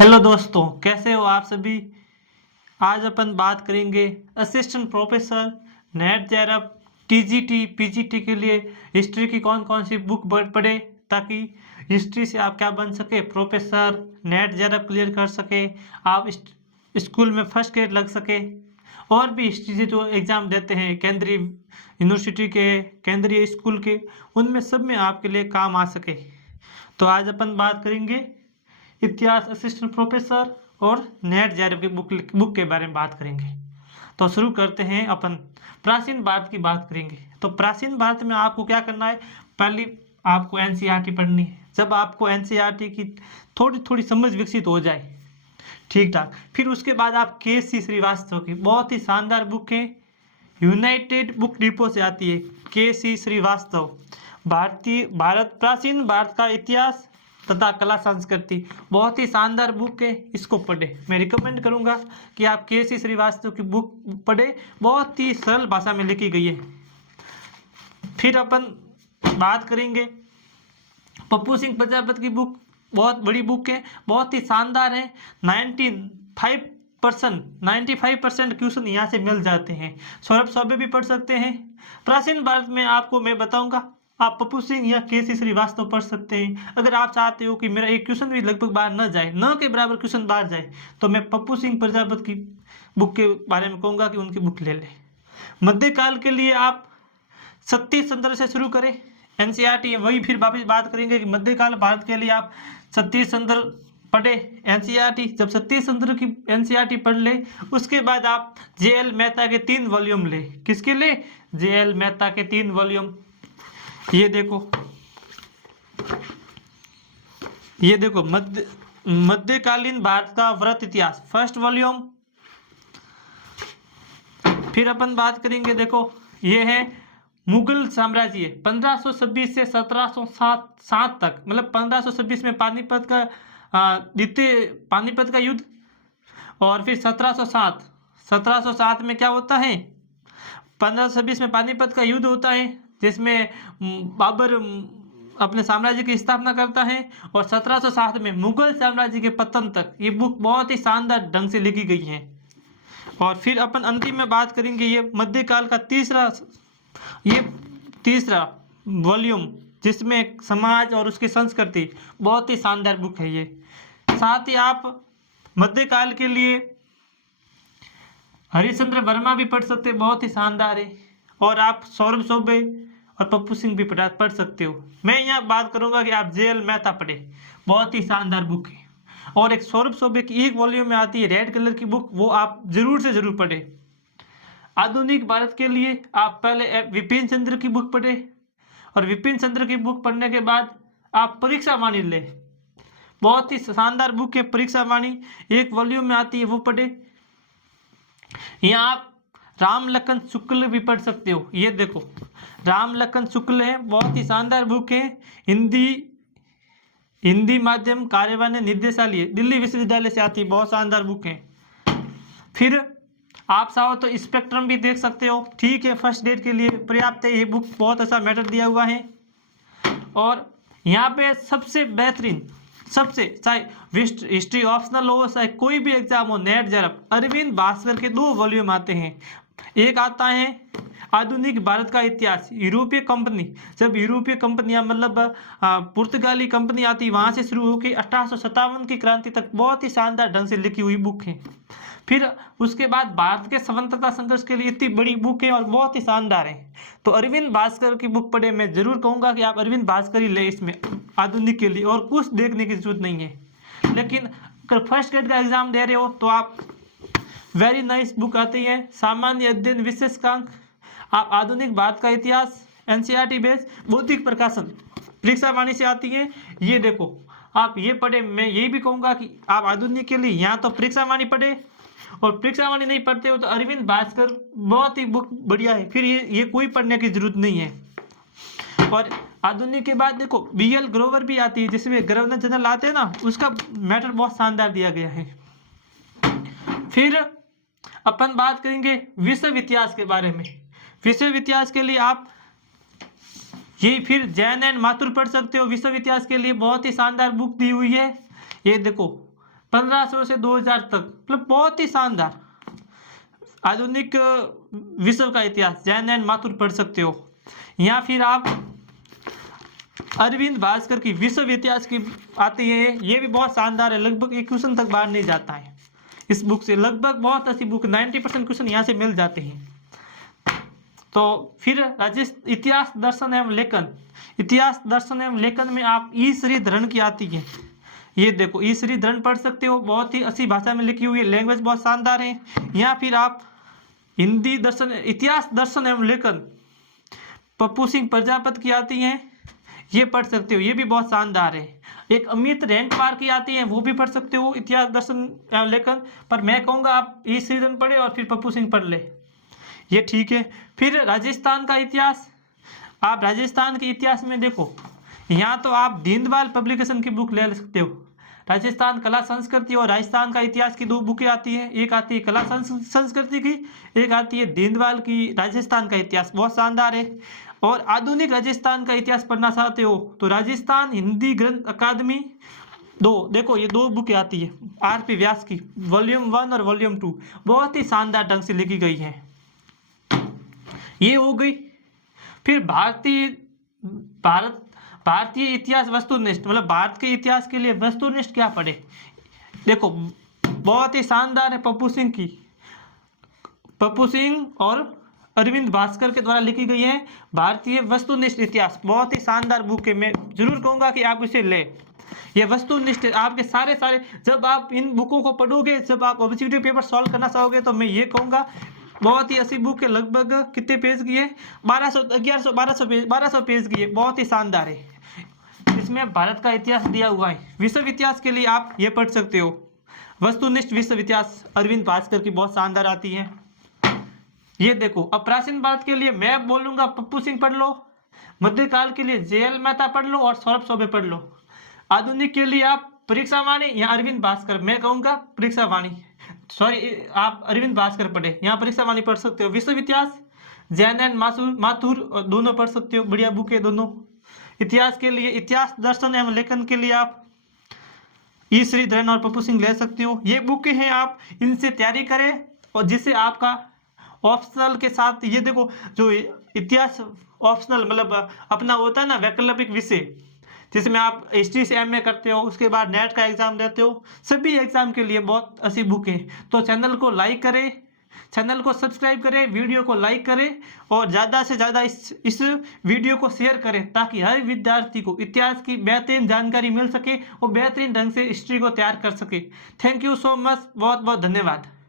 Hello दोस्तों, कैसे हो आप सभी। आज अपन बात करेंगे assistant professor net JRF TGT PGT के लिए हिस्ट्री की कौन कौन सी बुक पढ़े ताकि हिस्ट्री से आप क्या बन सके, प्रोफेसर नेट जेआरएफ क्लियर कर सके, आप स्कूल में फर्स्ट ग्रेड लग सके। और भी हिस्ट्री से जो एग्ज़ाम देते हैं केंद्रीय यूनिवर्सिटी के, केंद्रीय स्कूल के, उनमें सब में आपके लिए काम आ सके। तो आज अपन बात करेंगे इतिहास असिस्टेंट प्रोफेसर और नेट जेआरएफ की बुक के बारे में बात करेंगे। तो शुरू करते हैं। अपन प्राचीन भारत की बात करेंगे। तो प्राचीन भारत में आपको क्या करना है, पहले आपको एनसीईआरटी पढ़नी है। जब आपको एनसीईआरटी की थोड़ी थोड़ी समझ विकसित हो जाए ठीक ठाक, फिर उसके बाद आप के.सी. श्रीवास्तव की बहुत ही शानदार बुक है, यूनाइटेड बुक डिपो से आती है, के.सी. श्रीवास्तव, भारत प्राचीन भारत का इतिहास तथा कला संस्कृति, बहुत ही शानदार बुक है, इसको पढ़े। मैं रिकमेंड करूंगा कि आप के.सी. श्रीवास्तव की बुक पढ़े, बहुत ही सरल भाषा में लिखी गई है। फिर अपन बात करेंगे पप्पू सिंह प्रजापति की बुक, बहुत बड़ी बुक है, बहुत ही शानदार है। 95% क्वेश्चन यहाँ से मिल जाते हैं। सौरभ चौबे भी पढ़ सकते हैं। प्राचीन भारत में आपको मैं बताऊंगा, आप पप्पू सिंह या के.सी. श्रीवास्तव पढ़ सकते हैं। अगर आप चाहते हो कि मेरा एक क्वेश्चन भी लगभग बाहर न जाए, न के बराबर क्वेश्चन बाहर जाए, तो मैं पप्पू सिंह प्रजापति की बुक के बारे में कहूँगा कि उनकी बुक ले लें। मध्यकाल के लिए आप सतीश चंद्र से शुरू करें, एनसीईआरटी वही। फिर वापस बात करेंगे कि मध्यकाल भारत के लिए आप सतीश चंद्र पढ़े एनसीईआरटी। जब सतीश चंद्र की एनसीईआरटी पढ़ ले, उसके बाद आप जे.एल. मेहता के 3 वॉल्यूम ले। किसके ले? जे.एल. मेहता के 3 वॉल्यूम। ये देखो मध्यकालीन भारत का व्रत इतिहास, फर्स्ट वॉल्यूम। फिर अपन बात करेंगे, देखो ये है मुगल साम्राज्य, 1526 से 1707 तक, मतलब 1526 में पानीपत का युद्ध, और फिर 1707 में क्या होता है, 1526 में पानीपत का युद्ध होता है, जिसमें बाबर अपने साम्राज्य की स्थापना करता है, और 1707 में मुगल साम्राज्य के पतन तक। ये बुक बहुत ही शानदार ढंग से लिखी गई है। और फिर अपन अंतिम में बात करेंगे ये मध्यकाल का तीसरा वॉल्यूम, जिसमें समाज और उसकी संस्कृति, बहुत ही शानदार बुक है ये। साथ ही आप मध्यकाल के लिए हरिश्चंद्र वर्मा भी पढ़ सकते हैं, बहुत ही शानदार है। और आप सौरभ चौबे और पप्पू सिंह भी पढ़ सकते हो। मैं यहाँ बात करूँगा कि आप जे.एल. मेहता पढ़े, बहुत ही शानदार बुक है। और एक सौरभ चौबे की एक वॉल्यूम में आती है रेड कलर की बुक, वो आप जरूर से जरूर पढ़े। आधुनिक भारत के लिए आप पहले विपिन चंद्र की बुक पढ़े, और विपिन चंद्र की बुक पढ़ने के बाद आप परीक्षा वाणी ले, बहुत ही शानदार बुक है परीक्षा वाणी, एक वॉल्यूम में आती है, वो पढ़े। यहाँ आप राम लखन शुक्ल भी पढ़ सकते हो। ये देखो राम लखन शुक्ल है, बहुत ही शानदार बुक है, हिंदी माध्यम कार्यवाही निर्देशालय, दिल्ली विश्वविद्यालय से आती है, बहुत शानदार बुक है। फिर आप चाहो तो स्पेक्ट्रम भी देख सकते हो, ठीक है, फर्स्ट ग्रेड के लिए पर्याप्त है। ये बुक बहुत अच्छा मैटर दिया हुआ है। और यहाँ पे सबसे बेहतरीन, चाहे हिस्ट्री ऑप्शनल हो, चाहे कोई भी एग्जाम हो, नेट जेआरएफ, अरविंद भास्कर के 2 वॉल्यूम आते हैं। एक आता है आधुनिक भारत का इतिहास, यूरोपीय कंपनी, जब यूरोपीय कंपनियां मतलब पुर्तगाली कंपनी आती, वहां से शुरू होकर 1857 की क्रांति तक, बहुत ही शानदार ढंग से लिखी हुई बुक है। फिर उसके बाद भारत के स्वतंत्रता संघर्ष के लिए इतनी बड़ी बुक है और बहुत ही शानदार है। तो अरविंद भास्कर की बुक पढ़े। मैं जरूर कहूँगा कि आप अरविंद भास्कर ही ले इसमें आधुनिक के लिए, और कुछ देखने की जरूरत नहीं है। लेकिन अगर फर्स्ट ग्रेड का एग्जाम दे रहे हो तो आप वेरी नाइस बुक आती है, सामान्य अध्ययन विशेषांक, आप आधुनिक भारत का इतिहास, एनसीईआरटी बेस, बौद्धिक प्रकाशन, परीक्षा वाणी से आती है। ये देखो आप ये पढ़े। मैं ये भी कहूँगा कि आप आधुनिक के लिए यहाँ तो परीक्षा वाणी पढ़े, और परीक्षा वाणी नहीं पढ़ते हो तो अरविंद भास्कर बहुत ही बुक बढ़िया है। फिर ये कोई पढ़ने की जरूरत नहीं है। और आधुनिक के बाद देखो बी.एल. ग्रोवर भी आती है, जिसमें गवर्नर जनरल आते हैं ना, उसका मैटर बहुत शानदार दिया गया है। फिर अपन बात करेंगे विश्व इतिहास के बारे में। विश्व इतिहास के लिए आप ये फिर जैन एंड माथुर पढ़ सकते हो। विश्व इतिहास के लिए बहुत ही शानदार बुक दी हुई है। ये देखो 1500 से 2000 तक, मतलब बहुत ही शानदार। आधुनिक विश्व का इतिहास जैन एंड माथुर पढ़ सकते हो। या फिर आप अरविंद भास्कर की विश्व इतिहास की आती है, ये भी बहुत शानदार है, लगभग एक क्वेश्चन तक बाहर नहीं जाता है इस बुक से, लगभग बहुत अच्छी बुक, 90% क्वेश्चन यहाँ से मिल जाते हैं। तो फिर इतिहास दर्शन एवं लेखन, इतिहास दर्शन एवं लेखन में आप ई श्रीधरन की आती है, ये देखो ई श्रीधरन पढ़ सकते हो, बहुत ही अच्छी भाषा में लिखी हुई है, लैंग्वेज बहुत शानदार है। या फिर आप हिंदी दर्शन, इतिहास दर्शन एवं लेखन पप्पू सिंह प्रजापति की आती है, ये पढ़ सकते हो, ये भी बहुत शानदार है। एक अमित रेंटवार की आती है, वो भी पढ़ सकते हो, इतिहास दर्शन एवं लेखन। पर मैं कहूँगा आप ई श्रीधरन पढ़े और फिर पप्पू सिंह पढ़ ले, ये ठीक है। फिर राजस्थान का इतिहास, आप राजस्थान के इतिहास में देखो, यहाँ तो आप दीनदयाल पब्लिकेशन की बुक ले सकते हो, राजस्थान कला संस्कृति और राजस्थान का इतिहास की 2 बुकें आती है, एक आती है कला संस्कृति की, एक आती है दीनदयाल की राजस्थान का इतिहास, बहुत शानदार है। और आधुनिक राजस्थान का इतिहास पढ़ना चाहते हो तो राजस्थान हिंदी ग्रंथ अकादमी 2, देखो ये 2 बुकें आती है RP व्यास की, वॉल्यूम 1 और वॉल्यूम 2, बहुत ही शानदार ढंग से लिखी गई है, ये हो गई। फिर भारतीय इतिहास वस्तुनिष्ठ, मतलब भारत के इतिहास के लिए वस्तुनिष्ठ क्या पढ़े, देखो बहुत ही शानदार है, पप्पू सिंह और अरविंद भास्कर के द्वारा लिखी गई है भारतीय वस्तुनिष्ठ इतिहास, बहुत ही शानदार बुक है, मैं जरूर कहूँगा कि आप इसे लें। ये वस्तुनिष्ठ आपके सारे जब आप इन बुकों को पढ़ोगे, जब आप ऑब्जेक्टिव पेपर सॉल्व करना चाहोगे, तो मैं ये कहूँगा बहुत ही अच्छी बुक है, लगभग कितने पेज की है, 1200 पेज की है, बहुत ही शानदार है। इसमें भारत का इतिहास दिया हुआ है, विश्व इतिहास के लिए आप ये पढ़ सकते हो, वस्तुनिष्ठ विश्व इतिहास अरविंद भास्कर की बहुत शानदार आती है। ये देखो, अब प्राचीन भारत के लिए मैं बोलूँगा पप्पू सिंह पढ़ लो, मध्यकाल के लिए JL मेहता पढ़ लो और सौरभ चौबे पढ़ लो, आधुनिक के लिए आप परीक्षा वाणी या अरविंद भास्कर, मैं कहूँगा परीक्षा वाणी, सॉरी आप अरविंद भास्कर पढ़े, यहाँ परीक्षा वाणी पढ़ सकते हो। विश्व इतिहास जैन एंड माथुर दोनों पढ़ सकते हो, बढ़िया बुक है दोनों। इतिहास के लिए, इतिहास दर्शन एवं लेखन के लिए आप ई श्रीधरन और पप्पू सिंह ले सकते हो, ये बुकें हैं, आप इनसे तैयारी करें और जिससे आपका ऑप्शनल के साथ, ये देखो जो इतिहास ऑप्शनल मतलब अपना होता है ना वैकल्पिक विषय, जिसमें आप हिस्ट्री से MA करते हो, उसके बाद नेट का एग्जाम देते हो, सभी एग्जाम के लिए बहुत अच्छी बुक है। तो चैनल को लाइक करें, चैनल को सब्सक्राइब करें, वीडियो को लाइक करें और ज़्यादा से ज़्यादा इस वीडियो को शेयर करें, ताकि हर विद्यार्थी को इतिहास की बेहतरीन जानकारी मिल सके और बेहतरीन ढंग से हिस्ट्री को तैयार कर सके। थैंक यू सो मच, बहुत बहुत धन्यवाद।